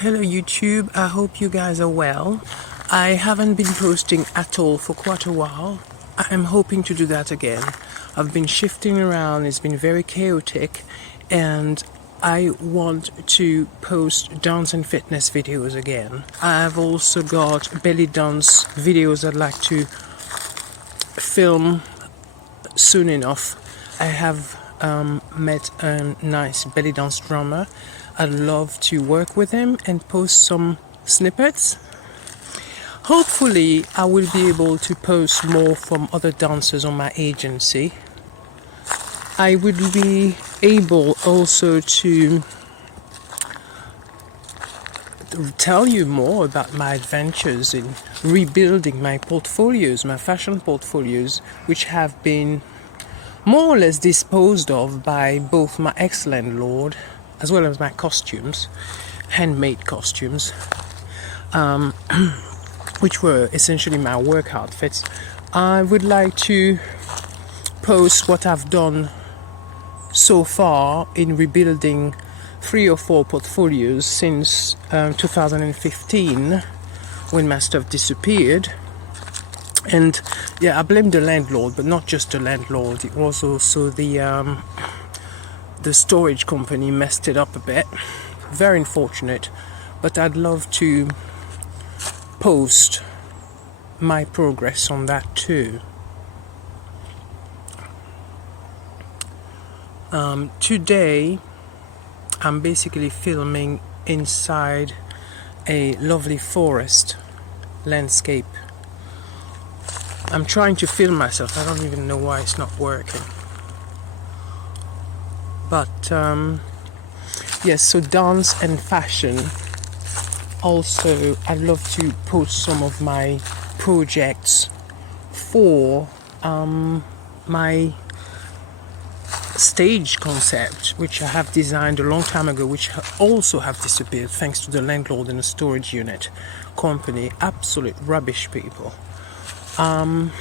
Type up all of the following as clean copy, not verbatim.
Hello YouTube, I hope you guys are well. I haven't been posting at all for quite a while. I'm hoping to do that again. I've been shifting around, it's been very chaotic, and I want to post dance and fitness videos again. I've also got belly dance videos I'd like to film soon enough. I have met a nice belly dance drummer. I'd love to work with him and post some snippets. Hopefully I will be able to post more from other dancers on my agency. I would be able also to tell you more about my adventures in rebuilding my portfolios, my fashion portfolios, which have been more or less disposed of by both my ex-landlord as well as my costumes, handmade costumes, which were essentially my work outfits. I would like to post what I've done so far in rebuilding 3 or 4 portfolios since 2015, when my stuff disappeared. And yeah, I blame the landlord, but not just the landlord. It was also the storage company messed it up a bit. Very unfortunate, but I'd love to post my progress on that too. Today I'm basically filming inside a lovely forest landscape. I'm trying to film myself. I don't even know why it's not working. But yes, so dance and fashion. Also, I'd love to post some of my projects for my stage concept, which I have designed a long time ago, which also have disappeared thanks to the landlord and the storage unit company. Absolute rubbish people. And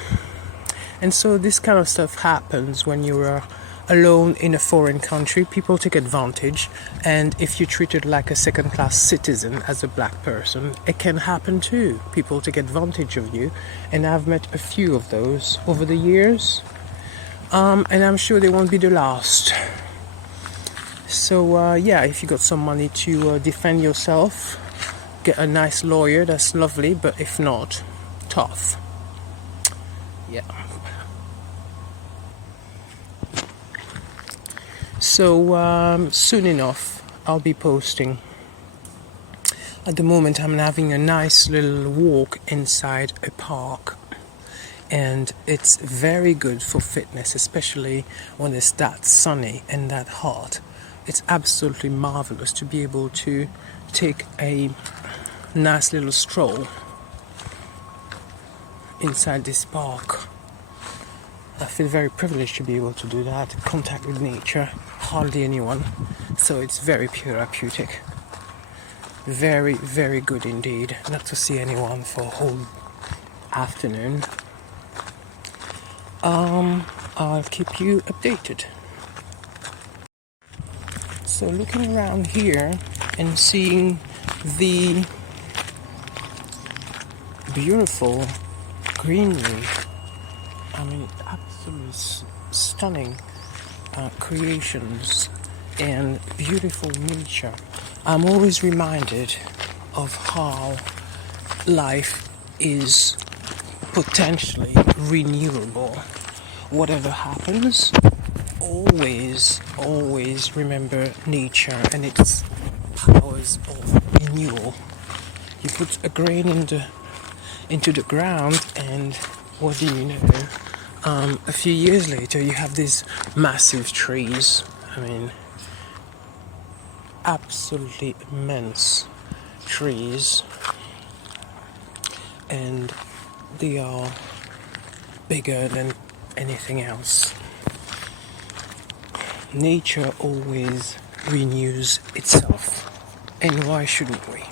so this kind of stuff happens when you're alone in a foreign country. People take advantage, and if you're treated like a second-class citizen as a black person, it can happen too. People take advantage of you, and I've met a few of those over the years, and I'm sure they won't be the last. So yeah, if you got some money to defend yourself, get a nice lawyer, that's lovely, but if not, tough. Yeah. So soon enough I'll be posting. At the moment I'm having a nice little walk inside a park, and it's very good for fitness, especially when it's that sunny and that hot. It's absolutely marvelous to be able to take a nice little stroll inside this park. I feel very privileged to be able to do that. Contact with nature, hardly anyone, so it's very therapeutic. Very, very good indeed. Not to see anyone for a whole afternoon. I'll keep you updated. So looking around here and seeing the beautiful greenery, I mean, absolutely stunning creations and beautiful nature. I'm always reminded of how life is potentially renewable. Whatever happens, always remember nature and its powers of renewal. You put a grain into the ground, and what do you know? A few years later you have these massive trees. I mean, absolutely immense trees, and they are bigger than anything else. Nature always renews itself, and why shouldn't we?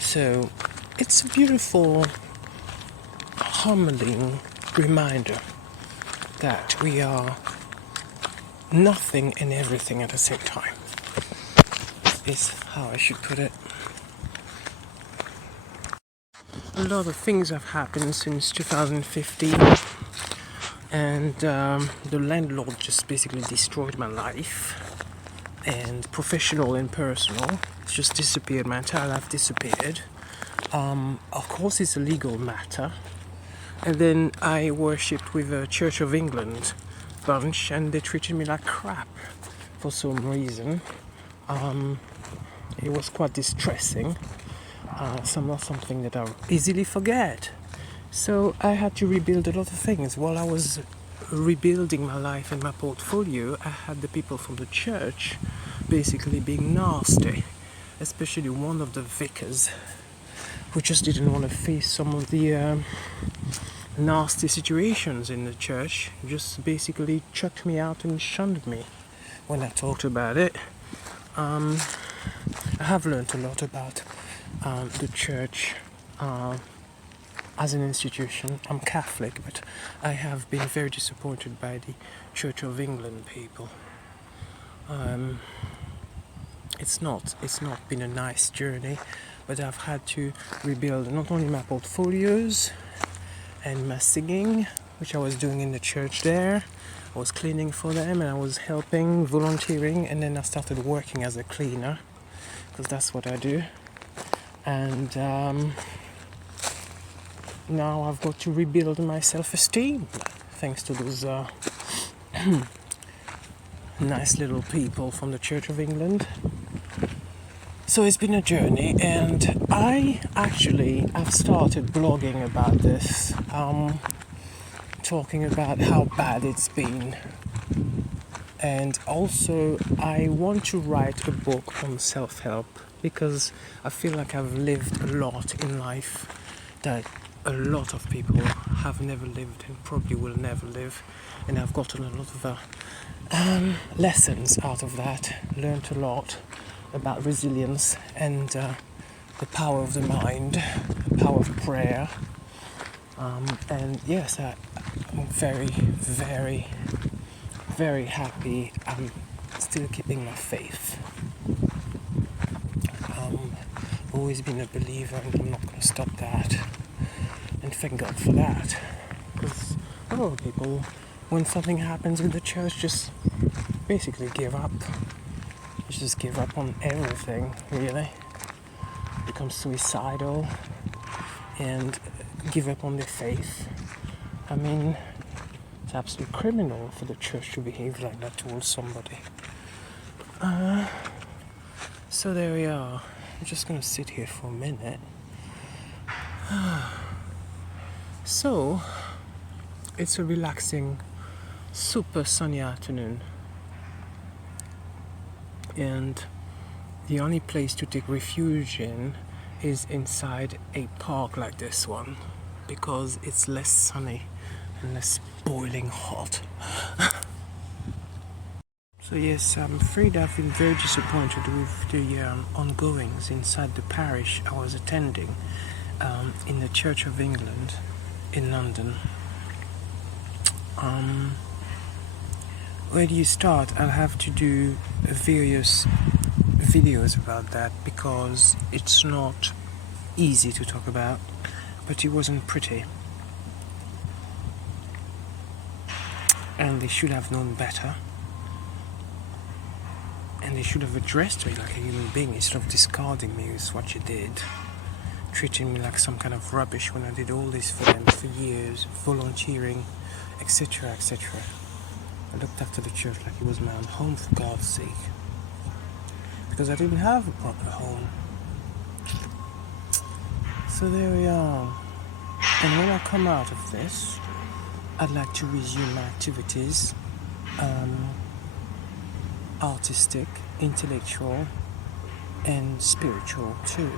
So it's a beautiful, humbling reminder that we are nothing and everything at the same time. is how I should put it. A lot of things have happened since 2015, and the landlord just basically destroyed my life, and professional and personal. It's just disappeared. My entire life disappeared. Of course, it's a legal matter. And then I worshipped with a Church of England bunch, and they treated me like crap for some reason. It was quite distressing. Something that I easily forget. So I had to rebuild a lot of things. While I was rebuilding my life and my portfolio, I had the people from the church basically being nasty, especially one of the vicars who just didn't want to face some of the nasty situations in the church. Just basically chucked me out and shunned me when I talked about it. I have learned a lot about the church as an institution. I'm Catholic, but I have been very disappointed by the Church of England people. It's not been a nice journey, but I've had to rebuild not only my portfolios and my singing, which I was doing in the church there. I was cleaning for them, and I was helping, volunteering, and then I started working as a cleaner, because that's what I do. And now I've got to rebuild my self-esteem, thanks to those nice little people from the Church of England. So it's been a journey, and I actually have started blogging about this, talking about how bad it's been. And also I want to write a book on self-help, because I feel like I've lived a lot in life that a lot of people have never lived and probably will never live, and I've gotten a lot of lessons out of that, learned a lot about resilience and the power of the mind, the power of prayer, and yes, I'm very, very, very happy. I'm still keeping my faith. I've always been a believer, and I'm not going to stop that, and thank God for that, because a lot of people, when something happens in the church, just basically give up. Just give up on everything, really. Become suicidal and give up on their faith. I mean, it's absolutely criminal for the church to behave like that towards somebody. So there we are. I'm just gonna sit here for a minute. So, it's a relaxing, super sunny afternoon. And the only place to take refuge in is inside a park like this one, because it's less sunny and less boiling hot. So yes, I'm afraid I've been very disappointed with the ongoings inside the parish I was attending in the Church of England in London. Where do you start? I'll have to do various videos about that, because it's not easy to talk about, but it wasn't pretty. And they should have known better. And they should have addressed me like a human being instead of discarding me with what you did. Treating me like some kind of rubbish when I did all this for them for years, volunteering, etc., etc. I looked after the church like it was my own home, for God's sake. Because I didn't have a proper home. So there we are. And when I come out of this, I'd like to resume my activities. Artistic, intellectual, and spiritual too.